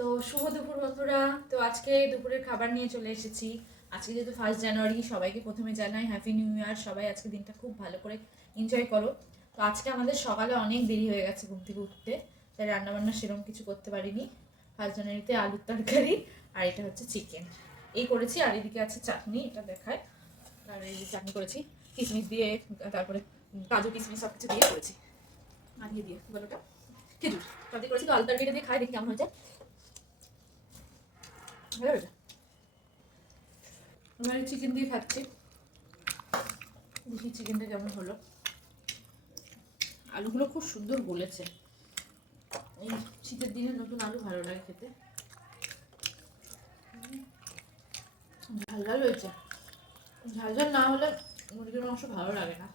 তো শুভ দুপুর বন্ধুরা। তো আজকে দুপুরের খাবার নিয়ে চলে এসেছি। আজকে যেহেতু 1 জানুয়ারি, সবাইকে প্রথমে জানাই হ্যাপি নিউ ইয়ার। সবাই আজকে দিনটা খুব ভালো করে এনজয় করো। তো আজকে আমাদের সকালে অনেক দেরি হয়ে গেছে ঘুম থেকে উঠতে, তাই রান্নাবান্না সেরকম কিছু করতে পারিনি। 1 জানুয়ারিতে আলুর তরকারি আর এটা হচ্ছে চিকেন এই করেছি, আর এদিকে আছে চাটনি, এটা দেখায়। আর এই চাটনি করেছি কিশমিশ দিয়ে, তারপরে কাজু কিশমিশ সব কিছু দিয়ে করেছি। আর দিয়ে দিয়ে বলো ওটা খেজুর সব দিয়ে করেছি। তো আলু তরকারিটা দিয়ে খাই, দেখি কেমন হয়েছে। ভালো হয়েছে। এবারে চিকেন দিয়ে খাচ্ছি, দেখি চিকেনটা কেমন হলো। আলুগুলো খুব সুন্দর গলেছে। এই শীতের দিনে নতুন আলু ভালো লাগে খেতে। ঝাল ঝাল হয়েছে, ঝাল ঝাল না হলে মুরগির মাংস ভালো লাগে না।